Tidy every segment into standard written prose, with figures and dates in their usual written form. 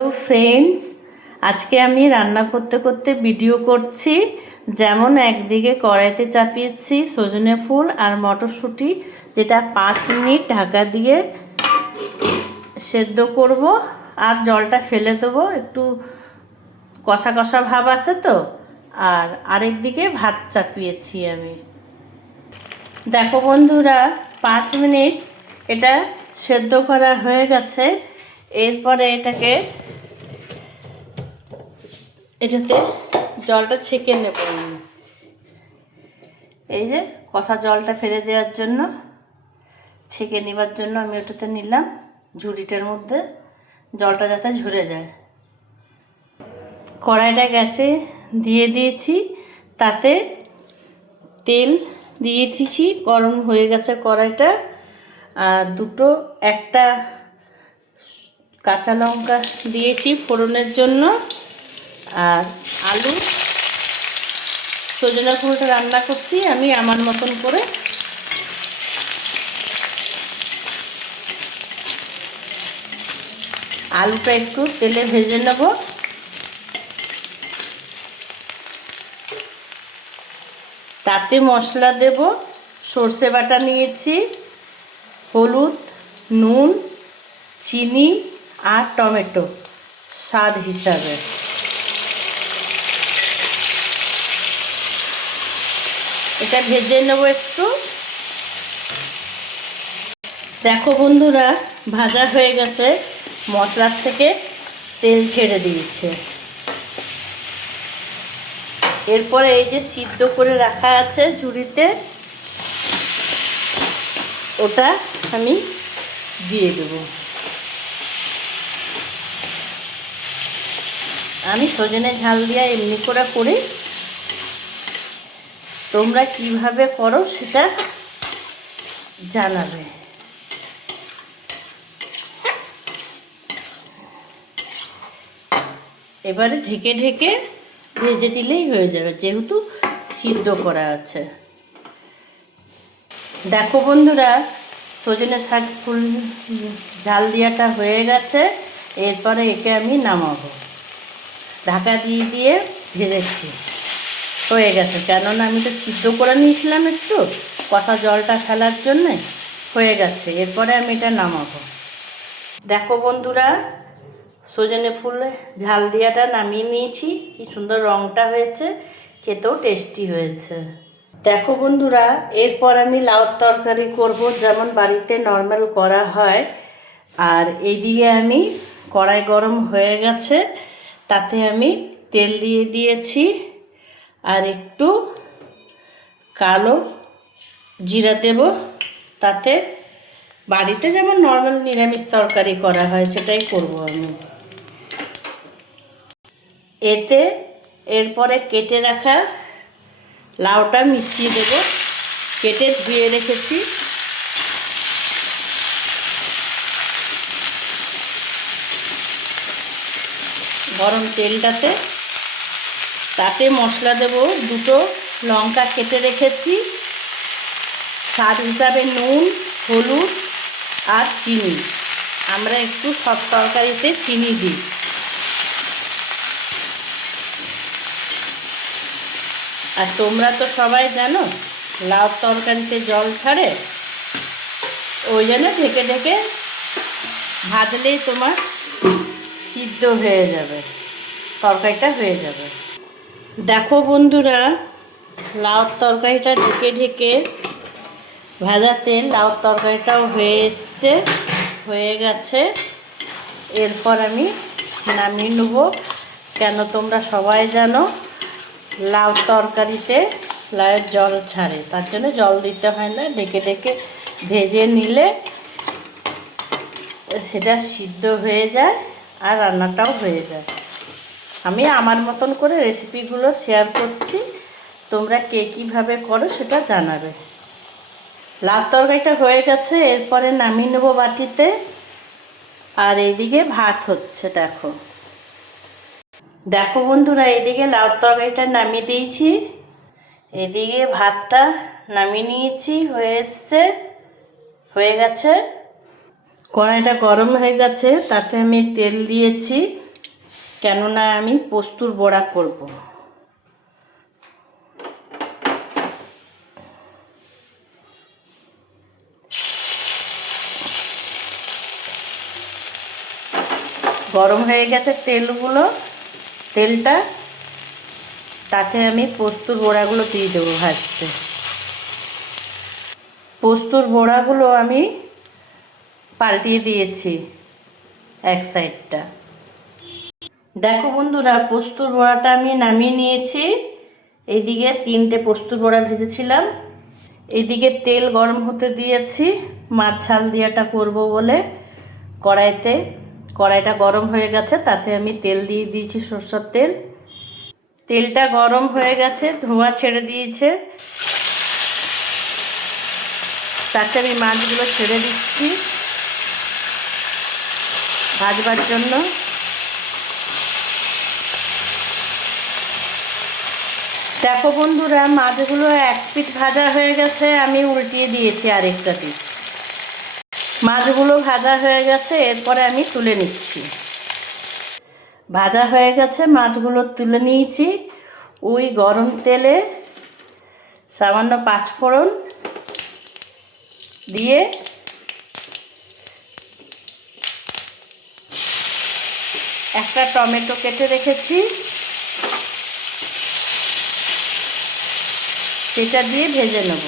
তো ফ্রেন্ডস, আজকে আমি রান্না করতে করতে ভিডিও করছি। যেমন একদিকে কড়াইতে চাপিয়েছি সজনে ফুল আর মটরশুঁটি, যেটা 5 মিনিট ঢাকা দিয়ে সেদ্ধ করব। আর জলটা ফেলে দেবো, একটু কষা কষা ভাব আছে তো। আর আরেক দিকে ভাত চাপিয়েছি আমি। দেখো বন্ধুরা, 5 মিনিট এটা সেদ্ধ করা হয়ে গেছে। এরপরে এটাতে জলটা ছেঁকে নেব। এই যে কষা জলটা ফেলে দেওয়ার জন্য, ছেঁকে নেবার জন্য আমি ওটাতে নিলাম ঝুড়িটার মধ্যে, জলটা যাতে ঝরে যায়। কড়াইটা গ্যাসে দিয়ে দিয়েছি, তাতে তেল দিয়ে দিয়েছি, গরম হয়ে গেছে কড়াইটা। আর একটা কাঁচা লঙ্কা দিয়েছি ফোড়নের জন্য। আর আলু, সজনে ফুলটা রান্না করছি আমি আমার মতন করে। আলুটা একটু তেলে ভেজে নেব। তাতে মশলা দেব। সর্ষে বাটা নিয়েছি, হলুদ, নুন, চিনি আর টমেটো স্বাদ হিসাবে। এটা ভেজে নেব একটু। দেখো বন্ধুরা, ভাজা হয়ে গেছে, মশলার থেকে তেল ছেড়ে দিয়েছে। এরপরে এই যে সিদ্ধ করে রাখা আছে ঝুড়িতে, ওটা আমি দিয়ে দেব। আমি সজনে ঝাল দিয়ে এমনি করে করি, তোমরা কিভাবে করো সেটা জানাবে। এবারে ঢেকে ঢেকে ভেজে দিলেই হয়ে যাবে, যেহেতু সিদ্ধ করা আছে। দেখো বন্ধুরা, সজনে শাক ফুল ঝাল দিয়াটা হয়ে গেছে। এরপরে একে আমি নামাবো। ঢাকা দিয়ে দিয়ে ভেজেছি, হয়ে গেছে। কেননা আমি তো সিদ্ধ করে নিয়েছিলাম একটু, কষা জলটা ফেলার জন্যে। হয়ে গেছে, এরপরে আমি এটা নামাবো। দেখো বন্ধুরা, সজনে ফুল ঝাল দিয়াটা নামিয়ে নিয়েছি। কি সুন্দর রঙটা হয়েছে, খেতেও টেস্টি হয়েছে। দেখো বন্ধুরা, এরপর আমি লাউর তরকারি করব, যেমন বাড়িতে নর্মাল করা হয়। আর এইদিকে আমি কড়াই গরম হয়ে গেছে, তাতে আমি তেল দিয়ে দিয়েছি। আর একটু কালো জিরা দেব। তাতে বাড়িতে যেমন নর্মাল নিরামিষ তরকারি করা হয় সেটাই করব আমি। এতে এরপরে কেটে রাখা লাউটা মিশিয়ে দেব, কেটে ধুয়ে রেখেছি। গরম তেলটাতে তাতে মশলা দেব। 2টো লঙ্কা কেটে রেখেছি, স্বাদ হিসাবে নুন, হলুদ আর চিনি। আমরা একটু সব তরকারিতে চিনি দিই। আর তোমরা তো সবাই জানো লাউ তরকারিতে জল ছাড়ে, ওই জন্য ঢেকে ঢেকে ভাজলেই তোমার সিদ্ধ হয়ে যাবে, তরকারিটা হয়ে যাবে। দেখো বন্ধুরা, লাউ তরকারিটা ঢেকে ঢেকে ভাজাতে লাউ তরকারিটাও হয়ে গেছে। এরপর আমি নামিয়ে নেব। কেন তোমরা সবাই জানো লাউ তরকারিতে লাউয়ের জল ছাড়ে, তার জন্য জল দিতে হয় না। ঢেকে ঢেকে ভেজে নিলে সেটা সিদ্ধ হয়ে যায় আর রান্নাটাও হয়ে যায়। আমি আমার মতন করে রেসিপিগুলো শেয়ার করছি, তোমরা কে কীভাবে করো সেটা জানাবে। লাউ তরকারিটা হয়ে গেছে, এরপরে নামিয়ে নেব বাটিতে। আর এইদিকে ভাত হচ্ছে। দেখো দেখো বন্ধুরা, এইদিকে লাউ তরকারিটা নামিয়ে দিয়েছি, এদিকে ভাতটা নামিয়ে নিয়েছি, হয়ে গেছে। কড়াইটা গরম হয়ে গেছে, তাতে আমি তেল দিয়েছি। কেননা আমি পোস্তুর বড়া করব। গরম হয়ে গেছে তেলটা, তাতে আমি পোস্তুর বড়াগুলো দিয়ে দেবো ভাজতে। পোস্তুর বড়াগুলো আমি পাল্টিয়ে দিয়েছি এক সাইডটা। দেখো বন্ধুরা, পোস্তুর বড়াটা আমি নামিয়ে নিয়েছি। এইদিকে 3টে পোস্তুর বড়া ভেজেছিলাম, এইদিকে তেল গরম হতে দিয়েছি মাছ ঝাল দিয়াটা করব বলে। কড়াইটা গরম হয়ে গেছে, তাতে আমি তেল দিয়ে দিয়েছি, সরষের তেল। তেলটা গরম হয়ে গেছে, ধোঁয়া ছেড়ে দিয়েছে, তাতে আমি মাছগুলো ছেড়ে দিচ্ছি ভাজবার জন্য। দেখো বন্ধুরা, মাছগুলো এক পিঠ ভাজা হয়ে গেছে, আমি উল্টিয়ে দিয়েছি আরেকটা পিঠ। মাছগুলো ভাজা হয়ে গেছে, এরপরে আমি তুলে নিচ্ছি। ভাজা হয়ে গেছে, মাছগুলো তুলে নিয়েছি। ওই গরম তেলে সামান্য 5 ফোড়ন দিয়ে একটা টমেটো কেটে রেখেছি, সেটা দিয়ে ভেজে নেব।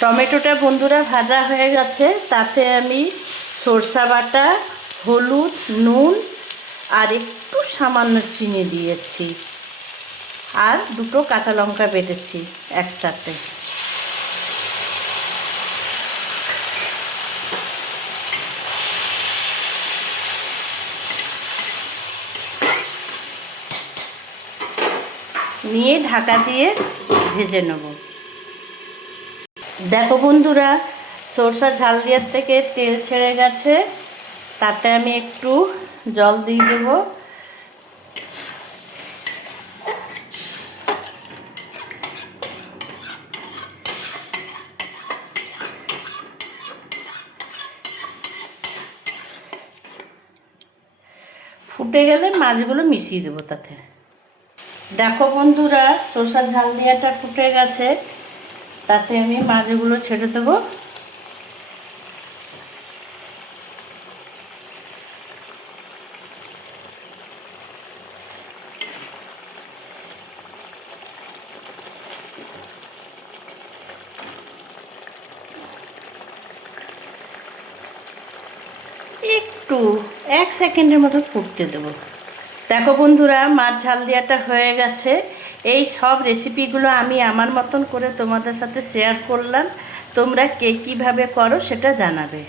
টমেটোটা বন্ধুরা ভাজা হয়ে গেছে, তাতে আমি সরষা বাটা, হলুদ, নুন আর একটু সামান্য চিনি দিয়েছি, আর 2টো কাঁচা লঙ্কা বেটেছি একসাথে। নিয়ে ঢাকা দিয়ে ভেজে নেব। দেখো বন্ধুরা, সরষা ঝাল দেওয়ার থেকে তেল ছেড়ে গেছে, তাতে আমি একটু জল দিয়ে দেব। ফুটে গেলে মাছগুলো মিশিয়ে দেবো তাতে। দেখো বন্ধুরা, সরষা ঝাল দেওয়াটা ফুটে গেছে, তাতে আমি মাছগুলো ছেড়ে দেবো। একটু 1 সেকেন্ডের মতো ফুটতে দেবো। দেখো বন্ধুরা, মাছ ঝাল দেওয়াটা হয়ে গেছে। এই সব রেসিপিগুলো আমি আমার মতন করে তোমাদের সাথে শেয়ার করলাম। তোমরা কে কীভাবে করো সেটা জানাবে।